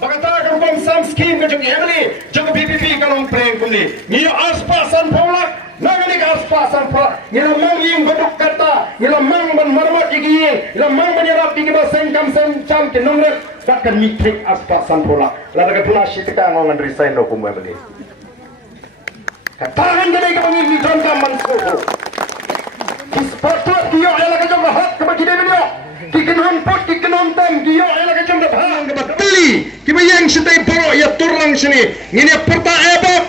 Bagata kan kom sam scheme ke jong emily jong PPP kalong preng kumli ni aspasan polak nangani aspasan pa ni lamang ying baduk kata ni lamang ban marmat igi ni lamang ban yarap igi ba sengkam sencam ke nongre takkan mitrik aspasan polak lada ka pula shitka ngongan resign no kum emily katahan gede ka bangi ni jon kam manso kispatot kiyo ala ka jong hak ka bagi dia kikinon pot kikinon tam kiyo ala ka jong bhang ka batli kibayang sitai boro ya turang sini ngini perta ebok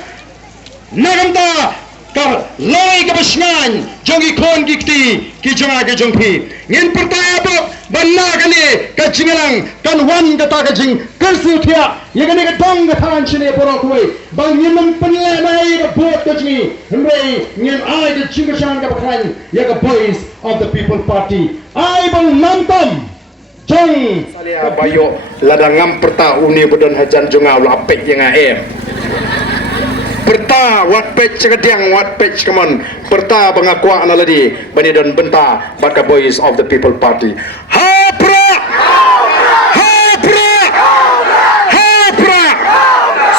nagamta ka loi ka basngan jongi kon gikti ki jonga ke jongpi ngin perta ebok banna kali ka Jingïalang kan wan ka ta ka jing kersu thia ye gani ka dong ka than sini boro koi bang ngin penle nai ka bot ka jingi hmrei ngin ai ka Jingïalang ka bakhan ya ka voice of the people party ai bang nantam jong salia bayo ladangam perta uni bedon hajan jonga lapek yang aem perta wat pech kediang wat pech kemon perta bangakwa analadi bani don benta baka voice of the people party hapra hapra hapra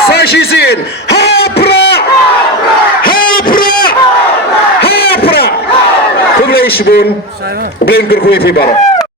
sashisin hapra hapra hapra kublai shbun bleng kurkui fi bara